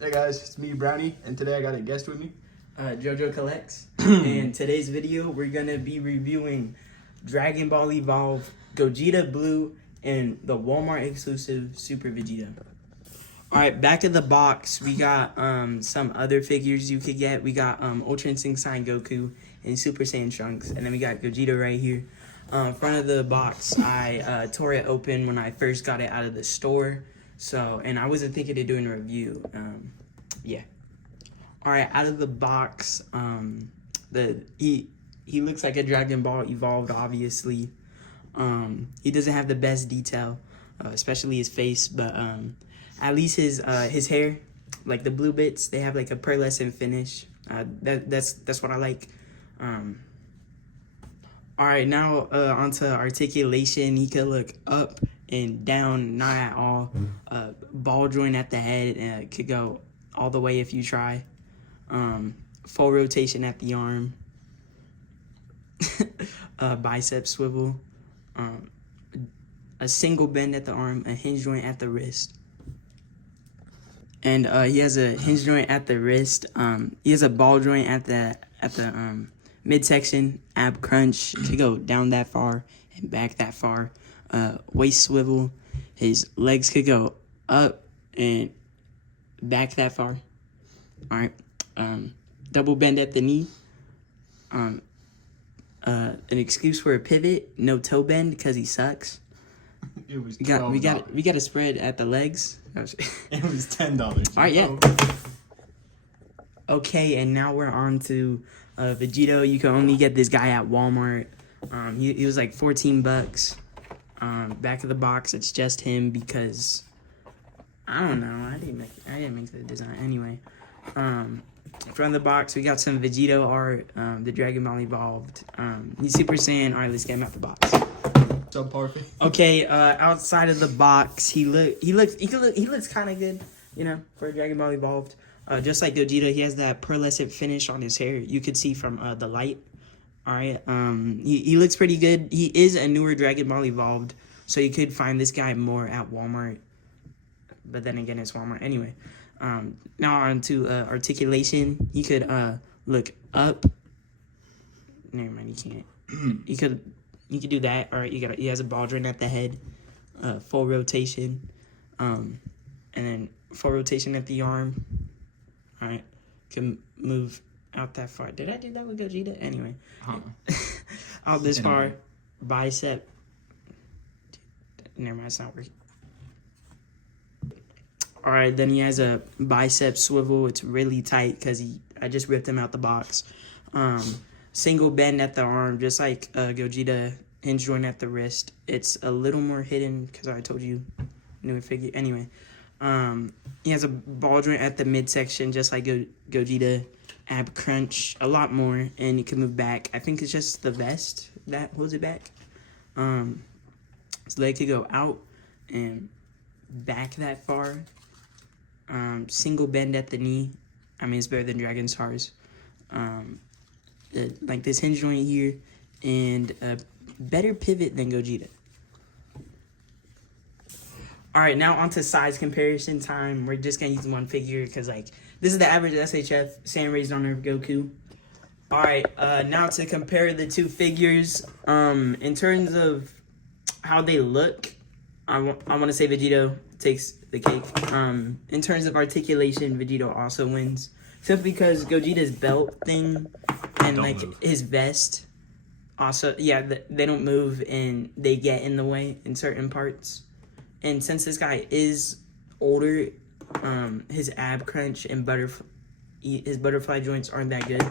Hey guys, it's me, Brownie, and today I got a guest with me. Jojocollectss. And today's video, we're gonna be reviewing Dragon Ball Evolved, Gogeta Blue, and the Walmart exclusive Super Vegeta. Alright, back of the box, we got some other figures you could get. We got Ultra Instinct Saiyan Goku and Super Saiyan Trunks, and then we got Gogeta right here. Front of the box, I tore it open when I first got it out of the store. So, and I wasn't thinking of doing a review. Yeah. All right, out of the box, he looks like a Dragon Ball Evolved, obviously. He doesn't have the best detail, especially his face, but at least his hair, like the blue bits, they have like a pearlescent finish. That's what I like. All right, now onto articulation. He could look up and down, not at all. Ball joint at the head, could go all the way if you try. Full rotation at the arm. Bicep swivel. A single bend at the arm, a hinge joint at the wrist. And he has a hinge joint at the wrist. He has a ball joint at the midsection. Ab crunch could go down that far and back that far. Waist swivel. His legs could go up and back that far. All right. Double bend at the knee. An excuse for a pivot. No toe bend because he sucks. It was we got a spread at the legs. It was $10. All right, yeah. Okay, and now we're on to Vegito. You can only get this guy at Walmart. He was like $14. Back of the box, it's just him because I don't know. I didn't make the design anyway. Front of the box, we got some Vegito art. The Dragon Ball Evolved. He's Super Saiyan. All right, let's get him out the box. Subpar fit. Okay, outside of the box, he looks kind of good, you know, for Dragon Ball Evolved. Just like Gogeta, he has that pearlescent finish on his hair. You could see from the light. All right, he looks pretty good. He is a newer Dragon Ball Evolved, so you could find this guy more at Walmart. But then again, it's Walmart anyway. Now on to articulation. He could look up. Never mind, he can't. You could do that. All right, he has a ball joint at the head, full rotation, and then full rotation at the arm. All right, can move out that far. Did I do that with Gogeta? Anyway, out this far, bicep. Never mind, it's not working. All right, then he has a bicep swivel. It's really tight because I just ripped him out the box. Single bend at the arm, just like Gogeta. Hinge joint at the wrist. It's a little more hidden because I told you, newer figure. Anyway, he has a ball joint at the midsection, just like Gogeta. Ab crunch, a lot more, and he can move back. I think it's just the vest that holds it back. His leg could go out and back that far. Single bend at the knee. I mean, it's better than Dragon Stars. Like this hinge joint here, and a better pivot than Gogeta. All right, now on to size comparison time. We're just gonna use one figure because like this is the average SHF Saiyan raised on Earth Goku. All right, now to compare the two figures. In terms of how they look, I want to say Vegito takes the cake. In terms of articulation, Vegito also wins. Simply because Gogeta's belt thing and like his vest also, yeah, they don't move and they get in the way in certain parts. And since this guy is older, his ab crunch and his butterfly joints aren't that good.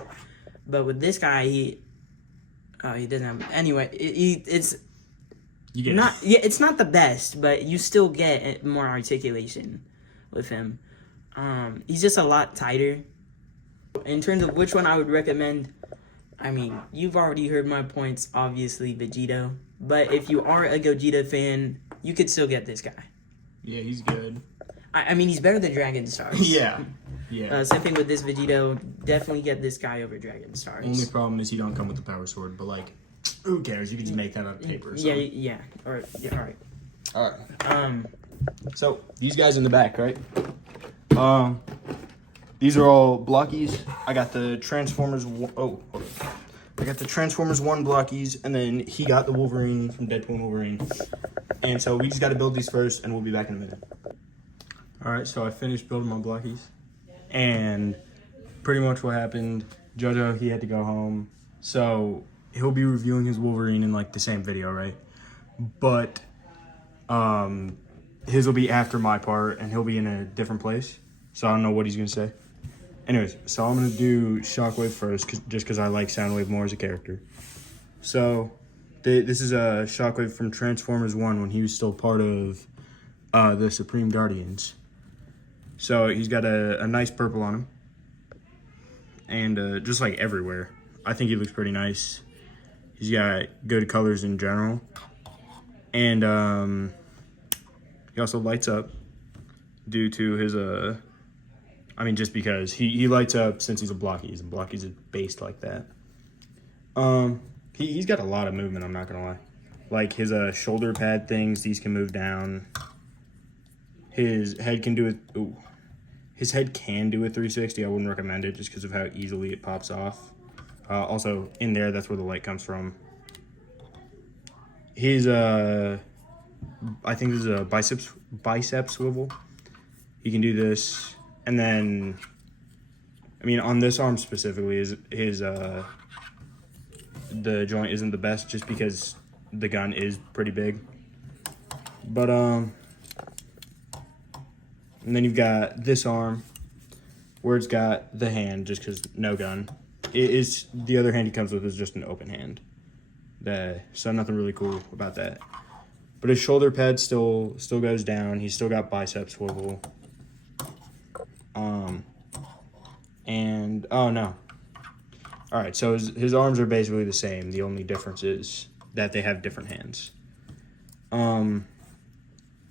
But with this guy, he doesn't have. Anyway, it's not the best, but you still get more articulation with him. He's just a lot tighter. In terms of which one I would recommend, I mean, you've already heard my points, obviously, Vegito. But if you are a Gogeta fan, you could still get this guy. Yeah, he's good. I mean, he's better than Dragon Stars. Yeah. Same thing with this Vegito. Definitely get this guy over Dragon Stars. Only problem is he don't come with the power sword, but like, who cares? You can just make that out of paper. Or something. Yeah. All right. All right. So these guys in the back, right? These are all blockies. I got the Transformers. Hold on. I got the Transformers 1 blockies, and then he got the Wolverine from Deadpool and Wolverine. And so we just got to build these first, and we'll be back in a minute. All right, so I finished building my blockies, and pretty much what happened, Jojo, he had to go home, so he'll be reviewing his Wolverine in like the same video, right? But his will be after my part, and he'll be in a different place, so I don't know what he's gonna say. Anyways, so I'm gonna do Shockwave first, just because I like Soundwave more as a character. So this is a Shockwave from Transformers 1 when he was still part of the Supreme Guardians. So he's got a nice purple on him, and just like everywhere. I think he looks pretty nice. He's got good colors in general, and he also lights up due to his just because he lights up since he's a blockies, and blockies is based like that. He's got a lot of movement, I'm not gonna lie. Like his shoulder pad things, these can move down. His head can do it. His head can do a 360. I wouldn't recommend it just because of how easily it pops off. Also, in there, that's where the light comes from. His I think this is a bicep swivel. He can do this, and then, on this arm specifically, his the joint isn't the best just because the gun is pretty big. But and then you've got this arm where it's got the hand just because no gun. It is the other hand he comes with is just an open hand. So nothing really cool about that. But his shoulder pad still goes down. He's still got bicep swivel. And oh no. All right, so his arms are basically the same. The only difference is that they have different hands.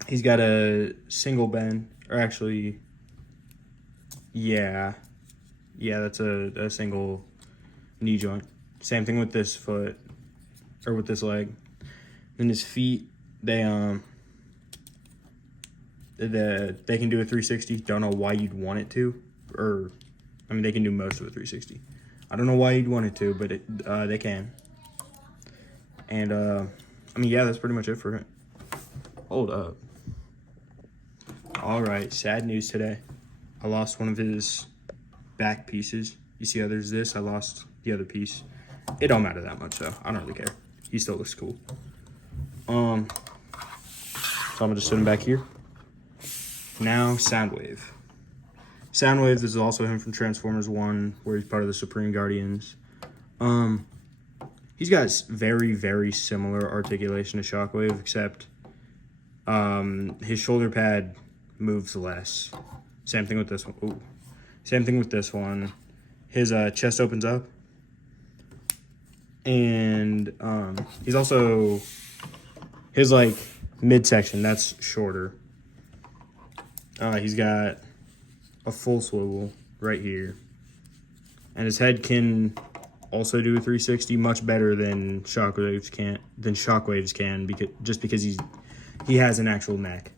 He's got a single bend, or actually, yeah, that's a single knee joint. Same thing with this foot, or with this leg. Then his feet, they can do a 360. Don't know why you'd want it to, or they can do most of a 360. I don't know why you'd want it to, but they can. And yeah, that's pretty much it for it. Hold up. All right, sad news today. I lost one of his back pieces. You see how there's this? I lost the other piece. It don't matter that much, though. I don't really care. He still looks cool. So I'm gonna just sit him back here. Now, Soundwave. Soundwave, this is also him from Transformers 1, where he's part of the Supreme Guardians. He's got very, very similar articulation to Shockwave, except his shoulder pad moves less. Same thing with this one. Ooh. Same thing with this one. His chest opens up. And he's also, his midsection, that's shorter. He's got a full swivel right here. And his head can also do a 360 much better than Shockwaves can, because he has an actual neck.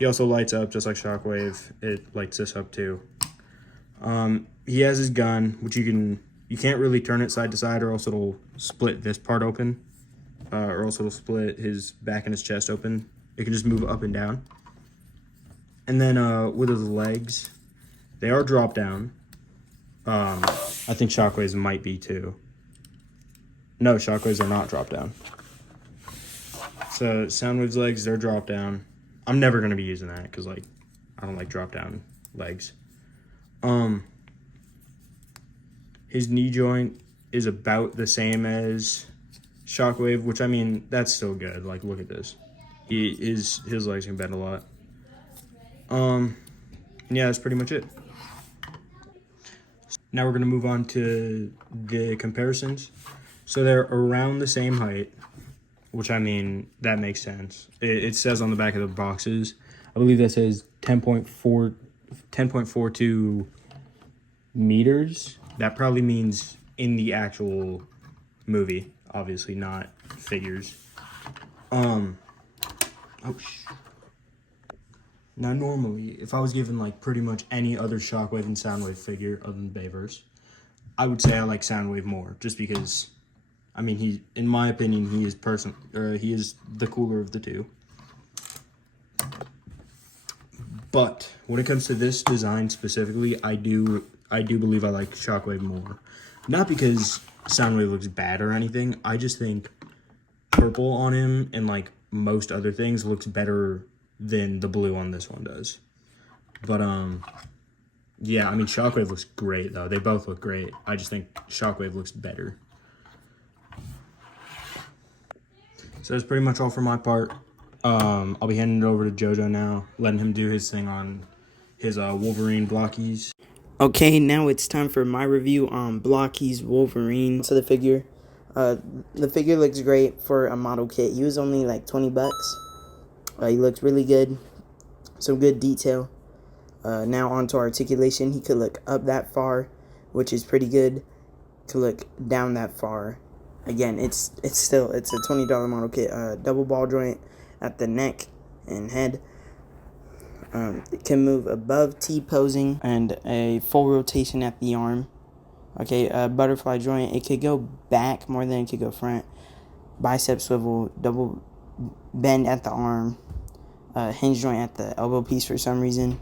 He also lights up just like Shockwave. It lights this up too. He has his gun, which you can't really turn it side to side, or else it'll split this part open, or else it'll split his back and his chest open. It can just move up and down. And then with his legs, they are drop down. I think Shockwaves might be too. No, Shockwaves are not drop down. So Soundwave's legs, they're drop down. I'm never gonna be using that because I don't like drop down legs. His knee joint is about the same as Shockwave, which that's still good. Look at this. His legs can bend a lot. Yeah, that's pretty much it. Now we're gonna move on to the comparisons. So they're around the same height, which that makes sense. It says on the back of the boxes, I believe that says 10.42 meters. That probably means in the actual movie, obviously not figures. Now, normally, if I was given, like, pretty much any other Shockwave and Soundwave figure other than Bayverse, I would say I like Soundwave more, just because, I mean, in my opinion, he is the cooler of the two. But when it comes to this design specifically, I do believe I like Shockwave more. Not because Soundwave looks bad or anything. I just think purple on him and like most other things looks better than the blue on this one does. But yeah, I mean Shockwave looks great though. They both look great. I just think Shockwave looks better. So that's pretty much all for my part. I'll be handing it over to Jojo now, letting him do his thing on his Wolverine blockies. Okay, now it's time for my review on Blocky's Wolverine. So the figure looks great for a model kit. He was only like 20 bucks. He looks really good. Some good detail. Now onto articulation. He could look up that far, which is pretty good. Could look down that far. Again, it's a $20 model kit. Double ball joint at the neck and head. It can move above T-posing and a full rotation at the arm. Okay, butterfly joint. It could go back more than it could go front. Bicep swivel, double bend at the arm. Hinge joint at the elbow piece for some reason.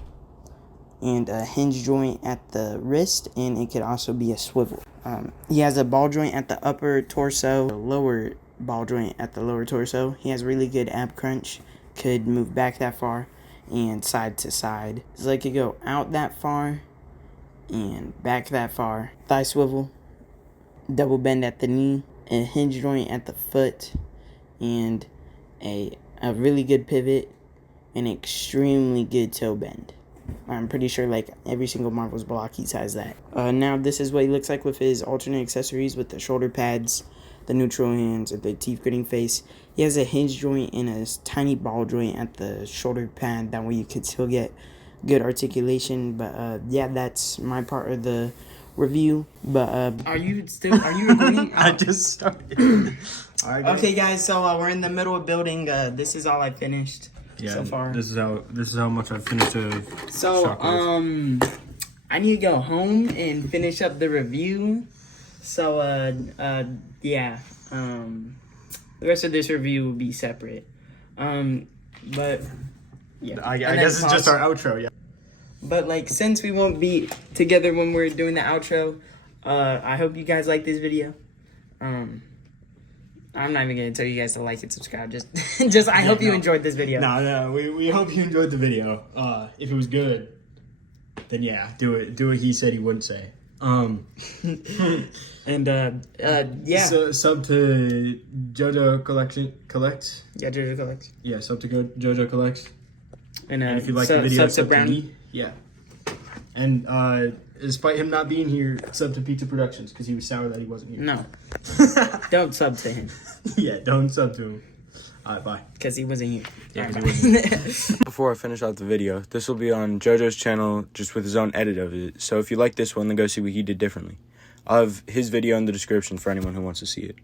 And a hinge joint at the wrist, and it could also be a swivel. He has a ball joint at the upper torso, a lower ball joint at the lower torso. He has really good ab crunch. Could move back that far and side to side. So it could go out that far and back that far. Thigh swivel, double bend at the knee, a hinge joint at the foot, and a really good pivot, and extremely good toe bend. I'm pretty sure like every single Marvel's Blockies has that. Now this is what he looks like with his alternate accessories, with the shoulder pads, the neutral hands, or the teeth gritting face. He has a hinge joint and a tiny ball joint at the shoulder pad. That way you could still get good articulation. But yeah, that's my part of the review. But are you recording? I just started. Okay, guys. So we're in the middle of building. This is all I finished. Yeah, so far. This is how much I've finished of So Shockwave. I need to go home and finish up the review. So yeah. The rest of this review will be separate. But yeah. I guess it's just our outro, yeah. But like, since we won't be together when we're doing the outro, I hope you guys like this video. I'm not even gonna tell you guys to like and subscribe. Just I hope you enjoyed this video. No, we hope you enjoyed the video. If it was good, then yeah, do it. Do what he said he wouldn't say. And yeah. So, sub to Jojocollectss. Yeah, Jojocollectss. Yeah, sub to Jojocollectss. And if you like the video, sub to Brownie. me. Yeah. And despite him not being here, sub to Pizza Productions because he was sour that he wasn't here. No. Don't sub to him. Yeah, don't sub to him. Alright, bye. Because he wasn't here. Yeah, Right, because he wasn't. Before I finish out the video, this will be on Jojo's channel just with his own edit of it. So if you like this one, then go see what he did differently. I'll have his video in the description for anyone who wants to see it.